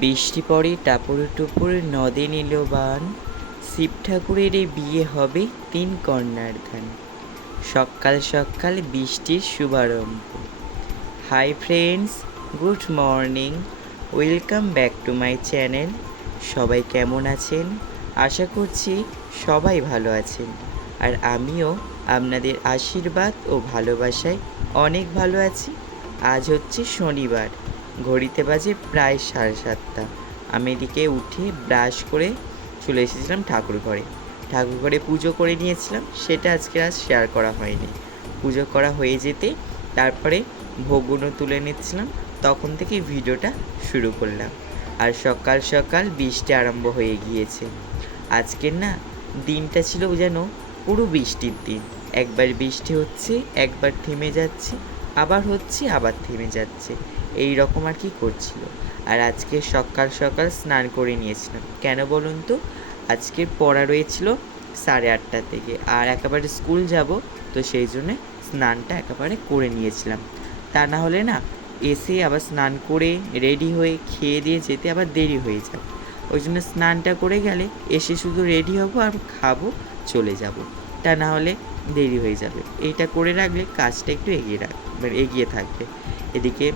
বৃষ্টি পড়ে, টাপুর টুপুর, নদে নিল বান শিব ঠাকুরের বিয়ে হবে তিন কন্যার ধান সকাল সকাল বৃষ্টির শুভারম্ভ। Hi friends good morning welcome back to my channel সবাই কেমন আছেন? আশা করছি সবাই ভালো আছেন। আর আমিও আপনাদের আশীর্বাদ ও ভালোবাসায় অনেক ভালো আছি। আজ হচ্ছে শনিবার। ঘড়িতে বাজে প্রায় সাড়ে সাতটা। আমি এদিকে উঠে ব্রাশ করে চলে এসেছিলাম ঠাকুর ঘরে। ঠাকুর ঘরে পুজো করে নিয়েছিলাম, সেটা আজকে আর শেয়ার করা হয়নি। পুজো করা হয়ে যেতে তারপরে ভোগগুলো তুলে নিচ্ছিলাম, তখন থেকে ভিডিওটা শুরু করলাম। আর সকাল সকাল বৃষ্টি আরম্ভ হয়ে গিয়েছে। আজকের না দিনটা ছিল যেন পুরো বৃষ্টির দিন। একবার বৃষ্টি হচ্ছে, একবার থেমে যাচ্ছে আবার হচ্ছে, আবার থেমে যাচ্ছে। এই রকম আর কি করছিল। আর আজকে সকাল সকাল স্নান করে নিয়েছিলাম। কেন বলুন তো? আজকে পড়া রয়েছিল সাড়ে আটটা থেকে। আর একেবারে স্কুল যাব, তো সেই জন্যে স্নানটা একেবারে করে নিয়েছিলাম। তা না হলে না, এসে আবার স্নান করে রেডি হয়ে খেয়ে দিয়ে যেতে আবার দেরি হয়ে যাবে ওই জন্য স্নানটা করে গেলে এসে শুধু রেডি হব আর খাব, চলে যাব। তা না হলে দেরি হয়ে যাবে। এইটা করে রাখলে কাজটা একটু এগিয়ে রাখ। মানে এগিয়ে থাকবে এদিকে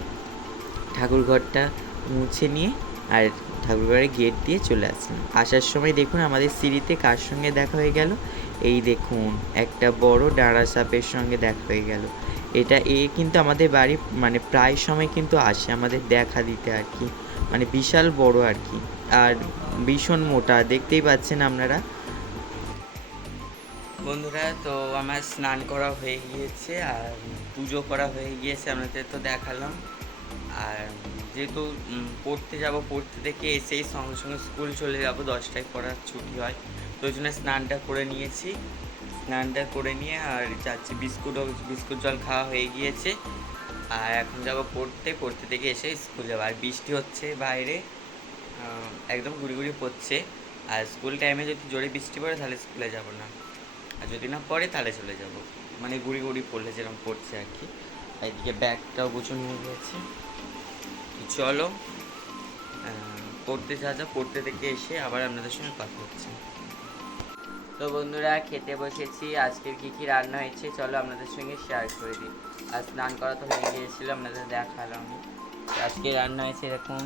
ঠাকুরঘরটা মুছে নিয়ে আর ঠাকুরঘরের গেট দিয়ে চলে আসলাম। আসার সময় দেখুন আমাদের সিঁড়িতে কার সঙ্গে দেখা হয়ে গেল? এই দেখুন, একটা বড় ডাঁড়া সাপের সঙ্গে দেখা হয়ে গেল। এটা এ কিন্তু আমাদের বাড়ি মানে প্রায় সময় কিন্তু আসে আমাদের দেখা দিতে আর কি। মানে বিশাল বড় আর কি। আর ভীষণ মোটা, দেখতেই পাচ্ছেন আপনারা। বন্ধুরা, তো আমার স্নান করা হয়ে গিয়েছে আর পুজো করা হয়ে গিয়েছে, আপনাদের তো দেখালাম। আর যেহেতু পড়তে যাব, পড়তে থেকে এসেই সঙ্গে সঙ্গে স্কুল চলে যাব, দশটায় পড়ার ছুটি হয়। তো ওই জন্য স্নানটা করে নিয়েছি। স্নানটা করে নিয়ে আর যাচ্ছি বিস্কুটও বিস্কুট জল খাওয়া হয়ে গিয়েছে। আর এখন যাব পড়তে পড়তে থেকে এসে স্কুল যাব। আর বৃষ্টি হচ্ছে বাইরে একদম গুড়ি গুড়ি পড়ছে আর স্কুল টাইমে যদি জোরে বৃষ্টি পড়ে, তাহলে স্কুলে যাব না। আর যদি না পড়ে, তাহলে চলে যাব। মানে গুড়ি গুড়ি পড়লে যেরকম পড়ছে আর কি। এদিকে ব্যাগটাও গুছানো হয়ে গেছে। চলো পড়তে যা যা, পড়তে থেকে এসে আবার আপনাদের সঙ্গে কথা হচ্ছে। তো বন্ধুরা, খেতে বসেছি। আজকের কী কী রান্না হয়েছে, চলো আপনাদের সঙ্গে শেয়ার করে দিই। আর স্নান করা তো হয়ে গিয়েছিল, আপনাদের দেখালাম আমি। আজকে রান্না হয়েছে এরকম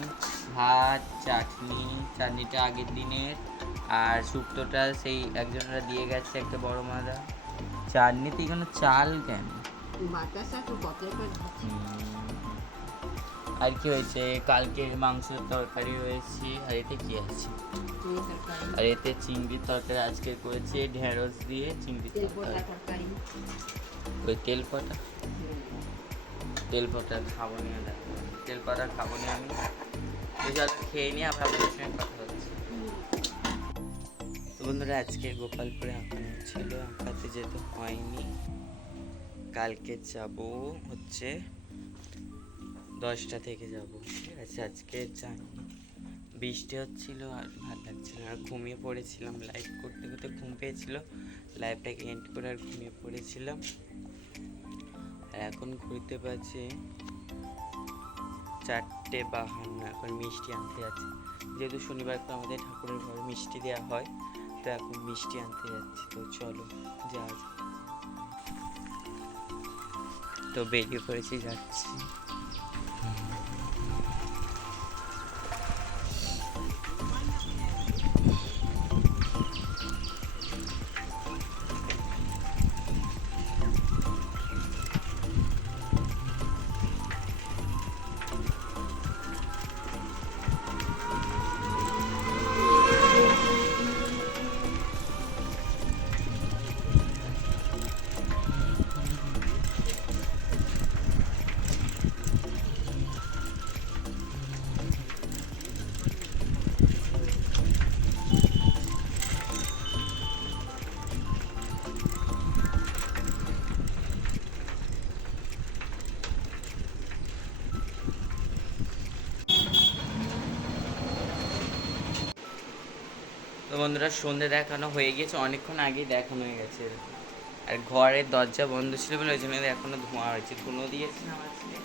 ভাত, চাটনি, চাটনিটা আগের দিনের। আর শুক্তোটা সেই একজনরা দিয়ে গেছে একটা বড় মাদা চাটনিতে কোনো চাল কেন? আর কি হয়েছে? কালকের মাংসের তরকারি হয়েছে আর এতে কি আছে? আর এতে চিংড়ির তরকারি আজকে করেছে ঢেঁড়স দিয়ে চিংড়ির তরকারি। ওই তেল পাতা তেল পাতা খাব নি আর তেল পাতা খাব নি আমি। খেয়ে নিয়ে সঙ্গে কথা বন্ধুরা, আজকে গোপালপুরে আঁকানো ছিল আঁকাতে যেতে হয়নি। কালকে যাব হচ্ছে দশটা থেকে যাব। ঠিক আছে, আজকে যাইনি। বৃষ্টি হচ্ছিল আর ভালো লাগছিল আর ঘুমিয়ে পড়েছিলাম। লাইভ করতে করতে ঘুম পেয়েছিল। লাইভটাকে এন্ড করে আর ঘুমিয়ে পড়েছিলাম। আর এখন ঘুরতে পারছে চারটে বাহান্ন। এখন মিষ্টি আনতে যাচ্ছে। যেহেতু শনিবার তো আমাদের ঠাকুরের ঘরে মিষ্টি দেওয়া হয় তো এখন মিষ্টি আনতে যাচ্ছি তো চলো যা তো বেরিয়ে পড়েছি যাচ্ছি। তো বন্ধুরা, সন্ধে দেখানো হয়ে গিয়েছে, অনেকক্ষণ আগেই দেখানো হয়ে গেছে আর ঘরের দরজা বন্ধ ছিল বলে ওই জন্য এখনও ধোঁয়া হয়েছে ধুনো দিয়েছিলাম আজকে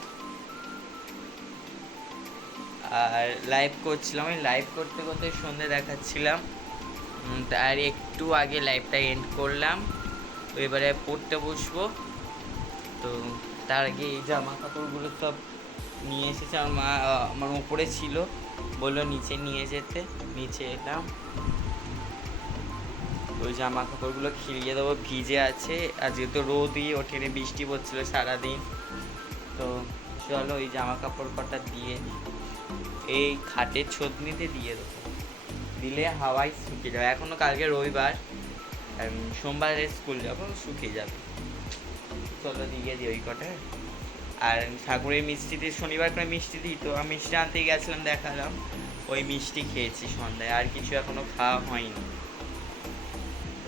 আর লাইভ করছিলাম, ওই লাইভ করতে করতে সন্ধে দেখাচ্ছিলাম। তার একটু আগে লাইভটা এন্ড করলাম। তো এবারে পড়তে বসবো। তো তার আগে এই জামা কাপড়গুলো সব নিয়ে এসেছে, আমার মা আমার উপরে ছিল। বলল নিচে নিয়ে যেতে, নিচে এলাম। ওই জামা কাপড়গুলো খিলিয়ে দেবো, ভিজে আছে। আর যেহেতু রোদই ওঠেনি বৃষ্টি পড়ছিল সারাদিন। তো চলো ওই জামা কাপড় কটা দিয়ে এই খাটের ছতনিতে দিয়ে দেবো। দিলে হাওয়ায় শুকিয়ে যাবে। এখনও কালকে রবিবার। সোমবারে স্কুল যাব, শুকিয়ে যাবে। চলো দিয়ে দিই ওই কটা। আর ঠাকুরের মিষ্টিতে শনিবার করে মিষ্টি দিই তো, আমি মিষ্টি আনতে গেছিলাম দেখালাম। ওই মিষ্টি খেয়েছি সন্ধ্যায়, আর কিছু এখনও খাওয়া হয়নি।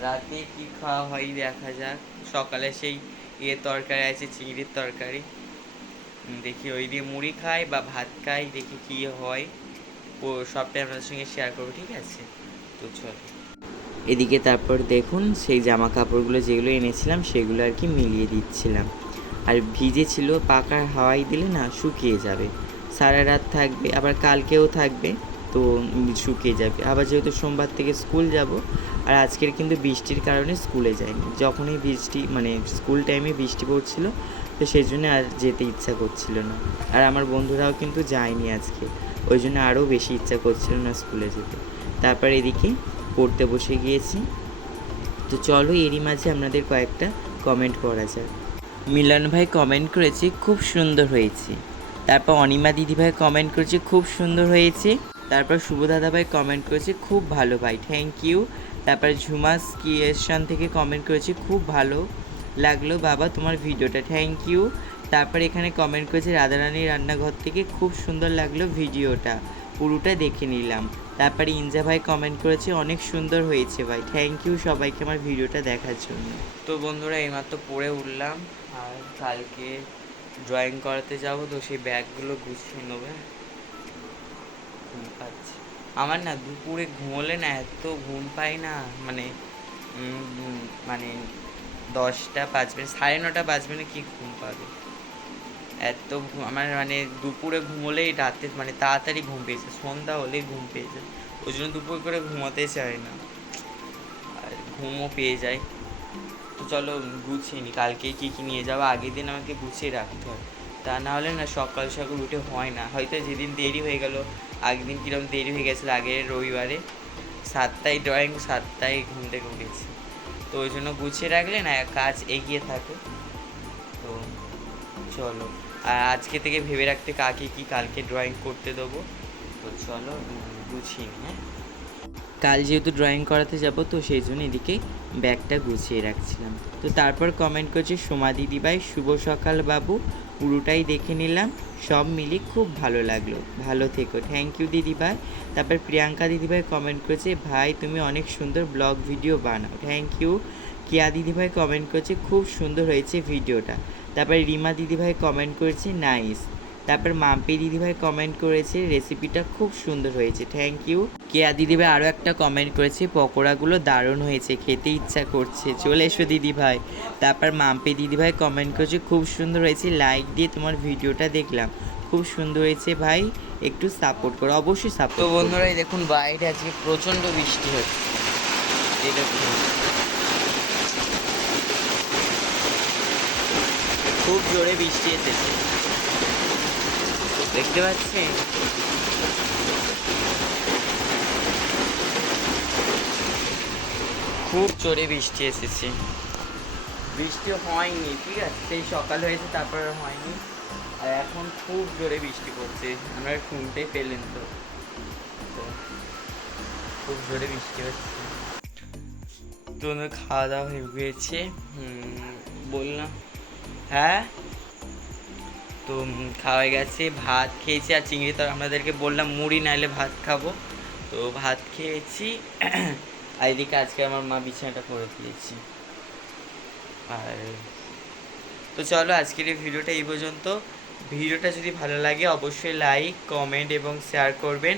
রাতে কি খাওয়া হয় দেখা যাক। সকালে সেই ইয়ে তরকারি আছে, চিংড়ির তরকারি। দেখি ওই দিয়ে মুড়ি খাই বা ভাত খাই, দেখি কি হয়। ও, সবটাই আপনাদের সঙ্গে শেয়ার করব, ঠিক আছে? তো চল। এদিকে তারপর দেখুন, সেই জামা কাপড়গুলো যেগুলো এনেছিলাম, সেগুলো আর কি মিলিয়ে দিচ্ছিলাম। আর ভিজে ছিল পাকার হাওয়াই দিলে না শুকিয়ে যাবে। সারা রাত থাকবে, আবার কালকেও থাকবে, তো শুকিয়ে যাবে। আবার যেহেতু সোমবার থেকে স্কুল যাব আর আজকের কিন্তু বৃষ্টির কারণে স্কুলে যাইনি যখনই বৃষ্টি মানে স্কুল টাইমে বৃষ্টি পড়ছিল, তো সেই জন্য আর যেতে ইচ্ছা করছিল না। আর আমার বন্ধুরাও কিন্তু যায়নি আজকে। ওই জন্য আরও বেশি ইচ্ছা করছিল না স্কুলে যেতে। তারপর এদিকে পড়তে বসে গিয়েছি। তো চলো এরই মাঝে আপনাদের কয়েকটা কমেন্ট করা যাক। মিলন ভাই কমেন্ট করেছে, খুব সুন্দর হয়েছে। তারপর অনিমা দিদি ভাই কমেন্ট করেছে, খুব সুন্দর হয়েছে। তারপর শুভ দাদা ভাই কমেন্ট করেছে, খুব ভালো ভাই থ্যাংক ইউ তারপর ঝুমাস কিয়েশন থেকে কমেন্ট করেছে, খুব ভালো লাগল বাবা তোমার ভিডিওটা থ্যাংক ইউ তারপর এখানে কমেন্ট করেছে রাধারানীর রান্নাঘর থেকে খুব সুন্দর লাগল ভিডিওটা, পুরোটা দেখে নিলাম। তারপরে ইনজা ভাই কমেন্ট করেছে, অনেক সুন্দর হয়েছে ভাই থ্যাংক ইউ সবাইকে আমার ভিডিওটা দেখার জন্য। তো বন্ধুরা এইমাত্র পড়ে উঠলাম, আর কালকে ড্রয়িং করাতে যাব, তো সেই ব্যাগগুলো গুছিয়ে নেবে। আমার না দুপুরে ঘুমোলে না এত ঘুম পাই না মানে মানে দশটা বাজবে, সাড়ে নটা বাজবে না কি ঘুম পাবে? এত আমার মানে দুপুরে ঘুমোলেই রাতে মানে তাড়াতাড়ি ঘুম পেয়েছে সন্ধ্যা হলেই ঘুম পেয়ে যায়, ওই জন্য দুপুর করে ঘুমাতে চায় না, আর ঘুমও পেয়ে যায়। তো চলো গুছিয়ে নি, কালকে কী কী নিয়ে যাব, আগের দিন আমাকে গুছিয়ে রাখতে হয় তা না হলে না সকাল সকাল উঠে হয় না, হয়তো যেদিন দেরি হয়ে গেল আগের দিন কীরকম দেরি হয়ে গেছিল আগের রবিবারে। সাতটায় ড্রয়িং সাতটায় ঘুম থেকে উঠেছি। তো ওই জন্য গুছিয়ে রাখলে না, কাজ এগিয়ে থাকে। তো চলো, আর আজকে থেকে ভেবে রাখতে কাকে কি কালকে ড্রয়িং করতে দেবো। তো চলো গুছিয়ে হ্যাঁ? কাল যেহেতু ড্রয়িং করাতে যাব, তো সেই জন্য এদিকে ব্যাগটা গুছিয়ে রাখছিলাম। তো তারপর কমেন্ট করছে সোমা দিদিভাই, শুভ সকাল বাবু। পুরোটাই দেখে নিলাম। সব মিলিয়ে খুব ভালো লাগল। ভালো থেকো। থ্যাংক ইউ দিদিভাই। তারপর প্রিয়াঙ্কা দিদিভাই কমেন্ট করেছে, ভাই, তুমি অনেক সুন্দর ব্লগ ভিডিও বানাও। থ্যাংক ইউ কিয়া দিদিভাই কমেন্ট করেছে, খুব সুন্দর হয়েছে ভিডিওটা তারপর রিমা দিদিভাই কমেন্ট করেছে নাইস তারপর মাম্পি দিদিভাই কমেন্ট করেছে রেসিপিটা খুব সুন্দর হয়েছে থ্যাংক ইউ কেয়া দিদিভাই আরও একটা কমেন্ট করেছে পকোড়াগুলো দারুণ হয়েছে খেতে ইচ্ছা করছে চলে এসো দিদিভাই। তারপর মাম্পি দিদিভাই কমেন্ট করেছে খুব সুন্দর হয়েছে লাইক দিয়ে তোমার ভিডিওটা দেখলাম খুব সুন্দর হয়েছে ভাই একটু সাপোর্ট করো অবশ্যই সাপোর্ট তো বন্ধুরা এই দেখুন বাইরে আজকে প্রচণ্ড বৃষ্টি হচ্ছে। দেখুন। খুব জোরে বৃষ্টি এসেছে। দেখতে পাচ্ছেন খুব জোরে বৃষ্টি এসেছে। বৃষ্টি হয়নি, ঠিক আছে? সেই সকাল হয়েছে, তারপর হয়নি। আর এখন খুব জোরে বৃষ্টি পড়ছে। আমরা শুনতে পেলেন তো। খুব জোরে বৃষ্টি হচ্ছে। তো খাওয়া দাওয়া হয়ে গিয়েছে। বললাম হ্যাঁ? তো খাওয়া গেছে, ভাত খেয়েছি আর চিংড়ি তো আপনাদেরকে বললাম মুড়ি নাইলে ভাত খাব। তো ভাত খেয়েছি, আর এদিকে আজকে আমার মা বিছানাটা করে দিয়েছি। আর, তো চলো আজকের এই ভিডিওটা এই পর্যন্ত। ভিডিওটা যদি ভালো লাগে অবশ্যই লাইক কমেন্ট এবং শেয়ার করবেন।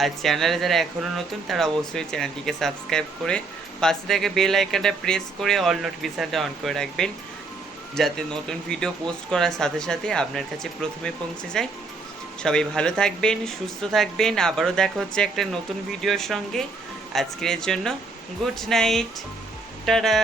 আর চ্যানেলে যারা এখনও নতুন, তারা অবশ্যই চ্যানেলটিকে সাবস্ক্রাইব করে পাশে থেকে বেল আইকনটা প্রেস করে অল নোটিফিকেশানটা অন করে রাখবেন। যাতে নতুন ভিডিও পোস্ট করার সাথে সাথে আপনার কাছে প্রথমে পৌঁছে যায়। সবাই ভালো থাকবেন, সুস্থ থাকবেন। আবারও দেখা হচ্ছে একটা নতুন ভিডিওর সঙ্গে। আজকের জন্য গুড নাইট। টাটা!